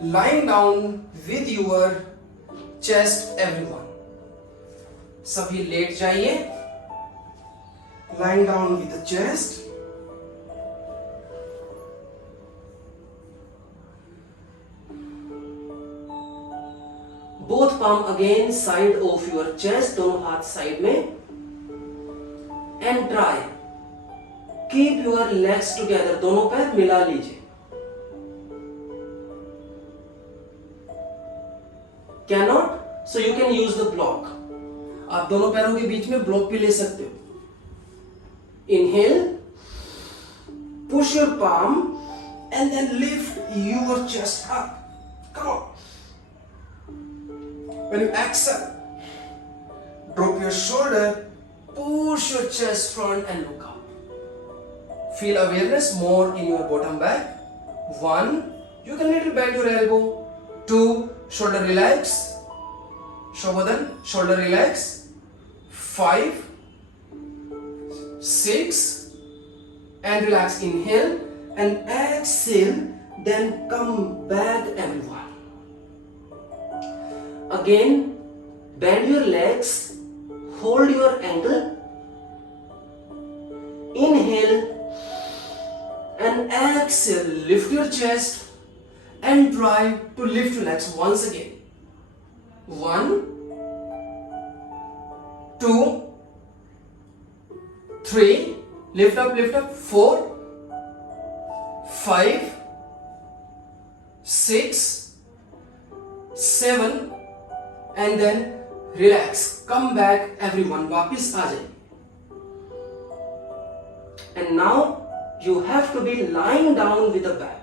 lying down with your chest, everyone. सभी late जाइए. Lying down with the chest. Both palm again side of your chest, दोनों हाथ side में. And try keep your legs together, दोनों पैर मिला लीजिए. Cannot, so you can use the block. आप दोनों पैरों के बीच में ब्लॉक भी ले सकते हो. Inhale, push your palm and then lift your chest up. Come on. When you exhale, drop your shoulder, push your chest front and look up. Feel awareness more in your bottom back. 1, you can little bend your elbow. 2, shoulder relax. Shoulder relax. 5, 6, and relax. Inhale and exhale, then come back, everyone. Again, bend your legs, hold your ankle. Inhale and exhale, lift your chest and try to lift your legs once again. 1, 2, 3, lift up. 4, 5, 6, 7, and then relax. Come back, everyone. वापिस आ जाइए. And now you have to be lying down with the back.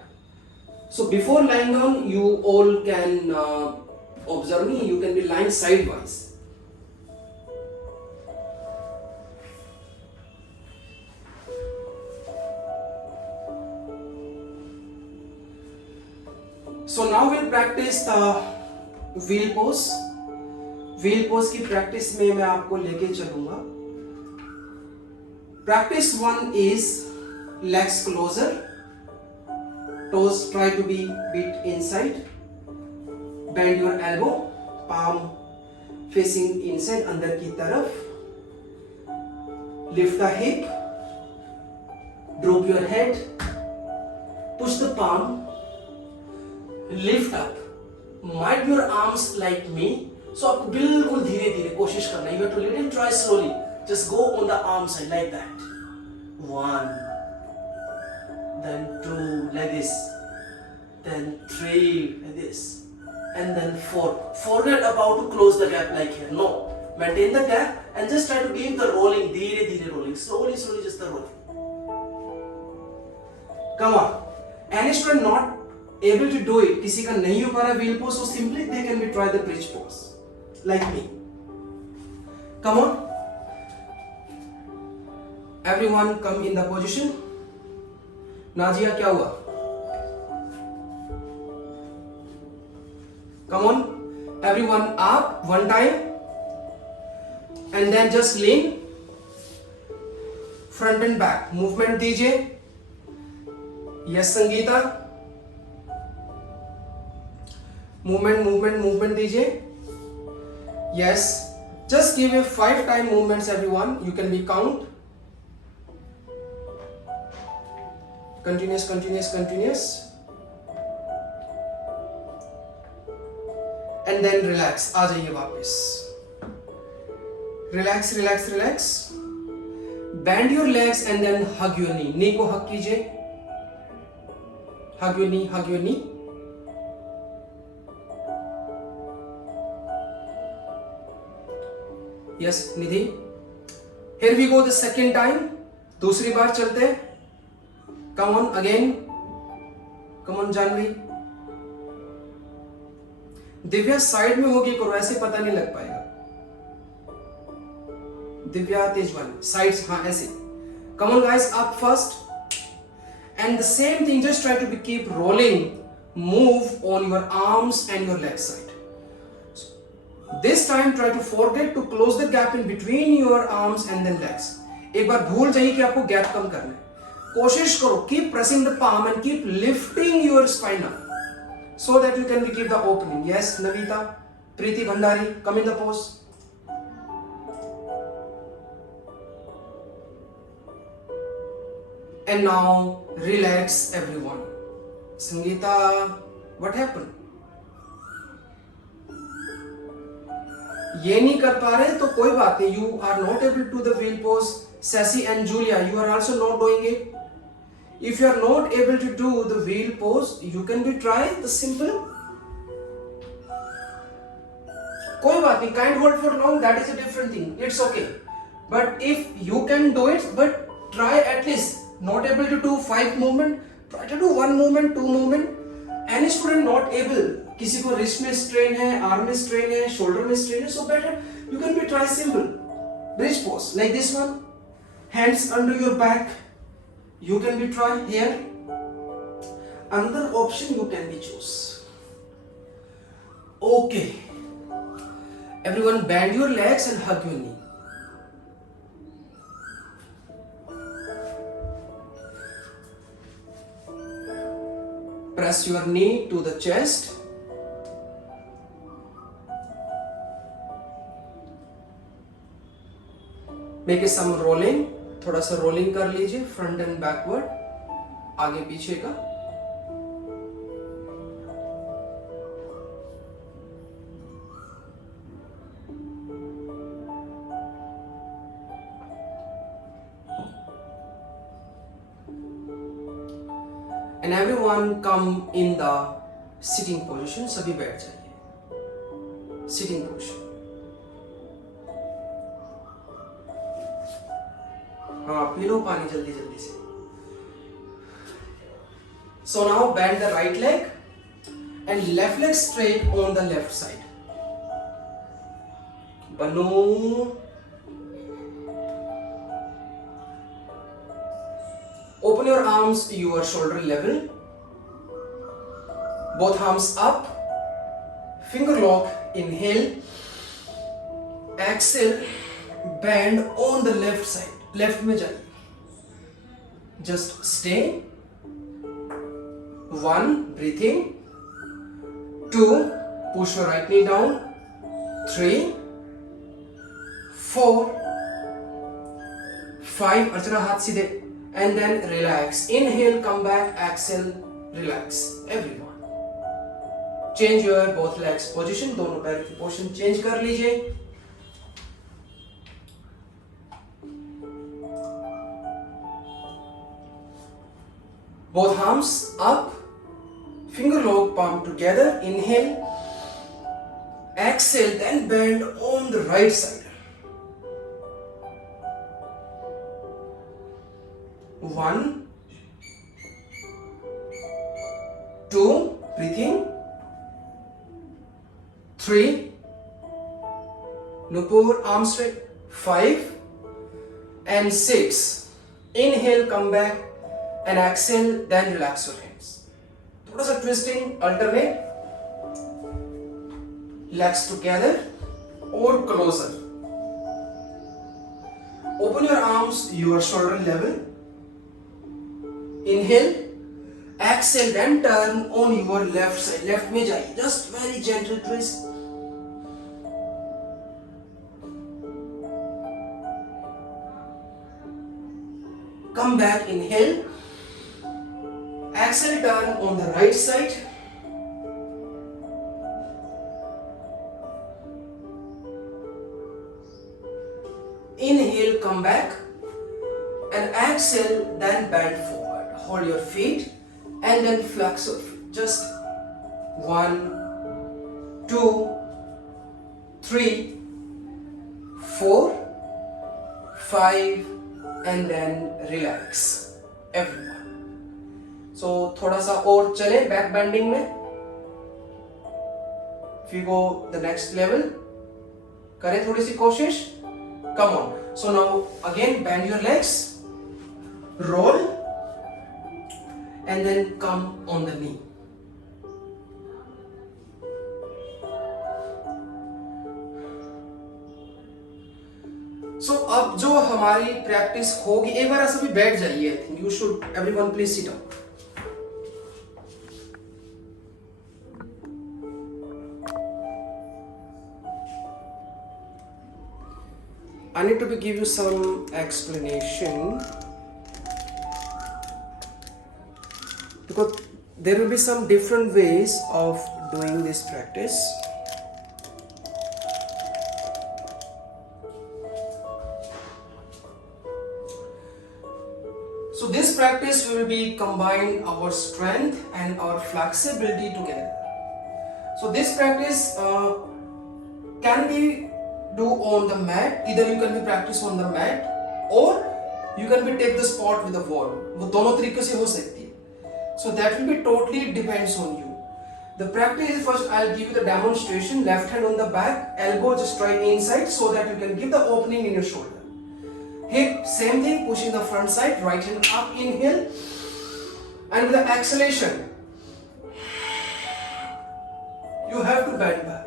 So before lying down, you all can observe me. You can be lying sidewise. So now we'll practice the wheel pose. Wheel pose की practice में मैं आपको लेके चलूंगा. Practice 1 is legs closer, toes try to be bit inside. Bend your elbow, palm facing inside, अंदर की तरफ. Lift the hip, drop your head, push the palm, lift up. Might your arms like me. So आपको बिल्कुल धीरे धीरे कोशिश करना है. You have to little try slowly. Just go on the arm side like that. 1, then 2 like this, then 3 like this, and then 4. Forget about to close the gap like here. No, maintain the gap and just try to keep the rolling. धीरे धीरे rolling. Slowly just the rolling. Come on. Any student not able to do it, किसी का नहीं हो पा रहा wheel pose, so simply they can be try the bridge pose like me. Come on, everyone come in the position. Nazia क्या हुआ? Come on, everyone up one time and then just lean front and back. Movement दीजिए. Yes Sangeeta. Movement दीजिए. Yes, just give a 5 time movements, everyone. You can be count. Continuous. And then relax. आ जाइए वापस. Relax. Bend your legs and then hug your knee. Knee को hug कीजिए. Hug your knee. Yes, Nidhi. Here we go the second time. दूसरी बार चलते. Come on again. Come on Jahnavi. Divya side में होगी करो, ऐसे पता नहीं लग पाएगा. दिव्या तेजवानी साइड्स, हाँ ऐसे. Come on guys, up first. And the same thing, just try to keep rolling. Move on your arms and your leg side. This time try to forget to close the gap in between your arms and then legs. एक बार भूल जाइए कि आपको gap कम करना है. कोशिश करो, keep pressing the palm and keep lifting your spine up. so that you can give the opening. Yes, Navita, Preeti Bhandari, come in the pose. And now relax everyone. Sangeeta, what happened? ये नहीं कर पा रहे तो कोई बात नहीं. You are not able to do the wheel pose. Sassy and Julia, you are also not doing it. If you are not able to do the wheel pose, you can be try the simple. कोई बात नहीं. Can't hold for long, that is a different thing. It's okay. But if you can do it, but try at least. Not able to do 5 movement, try to do 1 movement, 2 movement. Any student not able, किसी को wrist में strain है, arm में strain है, shoulder में strain है, so better you can be try simple bridge pose like this one. Hands under your back. You can be try here. Another option you can be choose. Okay. Everyone bend your legs and hug your knee. Press your knee to the chest. Make some rolling. थोड़ा सा rolling कर लीजिए, front end backward, आगे पीछे का. And everyone come in the sitting position. सभी बैठ जाइए. Sitting position. हाँ, पी लो पानी जल्दी जल्दी से. So now bend the right leg and left leg straight on the left side. Banu. Open your arms to your shoulder level. Both arms up. Finger lock. Inhale. Exhale. Bend on the left side. Left में जाइए. Just stay. 1, breathing. 2, push your right knee down. 3, 4, 5. अर्चना हाथ सीधे. And then relax. Inhale, come back. Exhale, relax. Everyone. Change your both legs position. दोनों पैर की position change कर लीजिए. Both arms up, finger lock, palm together. Inhale, exhale, then bend on the right side. 1, 2, breathing. 3, Nupur, arm straight. 5 and 6. Inhale, come back. And exhale, then relax your hands. थोड़ा सा twisting, alternate. Legs together or closer. Open your arms your shoulder level. Inhale, exhale, then turn on your left side. Left में जाइए. Just very gentle twist. Come back. Inhale. Exhale, turn on the right side. Inhale, come back. And exhale, then bend forward. Hold your feet and then flex your feet. Just 1, 2, 3, 4, 5 and then relax. Everyone. So थोड़ा सा और चले back bending में. If you go the next level, करें थोड़ी सी कोशिश. Come on. So now again bend your legs, roll, and then come on the knee. So अब जो हमारी प्रैक्टिस होगी, एक बार सभी बैठ जाइए. I think you should everyone please sit down. I need to give you some explanation because there will be some different ways of doing this practice. So this practice will be combine our strength and our flexibility together. So this practice can be do on the mat. Either you can be practice on the mat or you can be take the spot with the wall. वो दोनों तरीके से हो सकती है. So that will be totally depends on you. The practice is first I'll give you the demonstration. Left hand on the back, elbow just try inside so that you can give the opening in your shoulder. Hip, same thing, pushing the front side, right hand up, inhale, and with the exhalation, you have to bend back.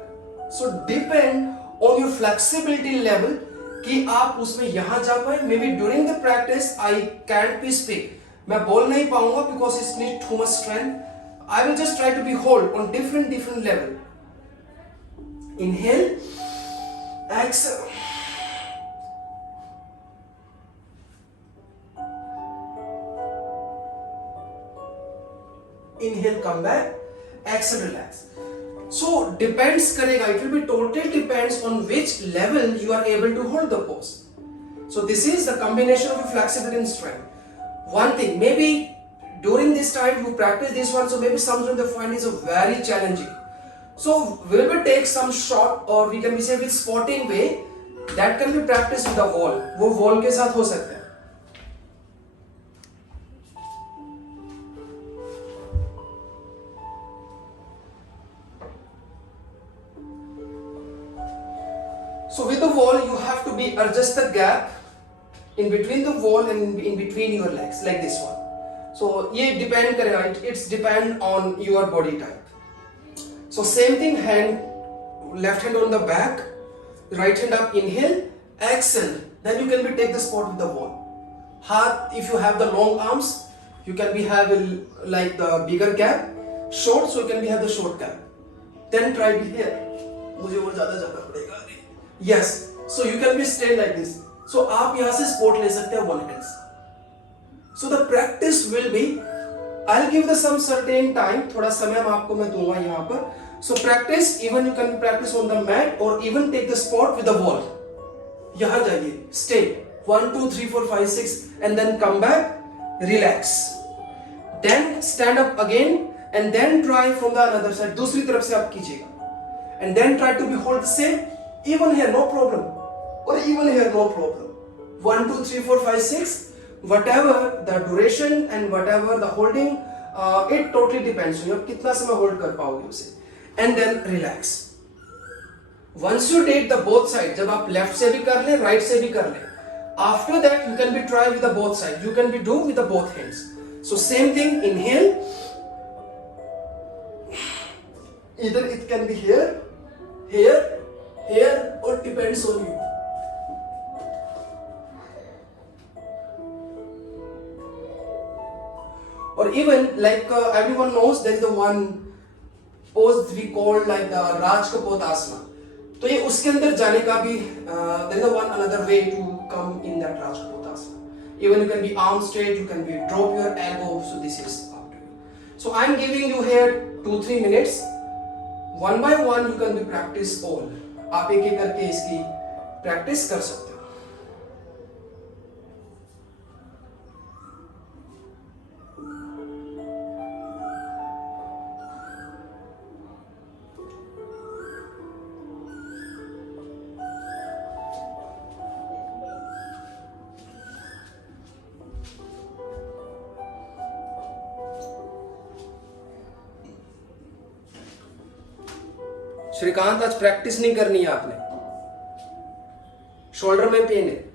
So depend on your flexibility level कि आप उसमें यहाँ जा पाए. Maybe during the practice I can't be speak. मैं बोल नहीं पाऊंगा because it needs too much strength. I will just try to be hold on different level. Inhale, exhale. Inhale, come back, exhale, relax. So depends करेगा, it will be totally depends on which level you are able to hold the pose. So this is the combination of flexibility and strength. One thing, maybe during this time you practice this one, so maybe sometimes the find is very challenging. So we will take some short or we can be say with spotting way that can be practiced with the wall. वो wall के साथ हो सकता है. So with the wall you have to be adjust the gap in between the wall and in between your legs like this one. So ये depend करेगा, it's depend on your body type. So same thing, hand, left hand on the back, right hand up, inhale, exhale. Then you can be take the spot with the wall. Heart, if you have the long arms, you can be have like the bigger gap. Short, so you can be have the short gap. Then try be here. मुझे वो ज़्यादा जाना पड़ेगा. Yes, so you can be stay like this. So आप यहाँ से spot ले सकते हैं one hands. So the practice will be, I'll give the some certain time. थोड़ा समय आपको मैं दूँगा यहाँ पर. So practice, even you can practice on the mat or even take the spot with the wall. यहाँ जाइए, stay 1, 2, 3, 4, 5, 6 and then come back, relax. Then stand up again and then try from the another side. दूसरी तरफ से आप कीजिएगा. And then try to be hold the same. Even here, no problem. Or even here, no problem. 1, 2, 3, 4, 5, 6. Whatever the duration and whatever the holding, it totally depends on you. कितना समय hold कर पाओगे उसे. And then relax. Once you take the both sides, जब आप left से भी कर ले, right से भी कर ले. After that, you can be try with the both sides. You can be do with the both hands. So same thing. Inhale. Either it can be here, here, here, or depends on you. Or even like everyone knows there is the one pose we call like the Raj Kapote Asana. तो ये उसके अंदर जाने का भी there is one another way to come in that Raj Kapote Asana. Even you can be arm straight, you can be drop your elbow. So this is up to you. So I am giving you here 2-3 minutes. One by one you can be practice all. आप एक एक करके इसकी practice कर सकते हो. श्रीकांत, आज practice नहीं करनी है आपने. शोल्डर में पेन है.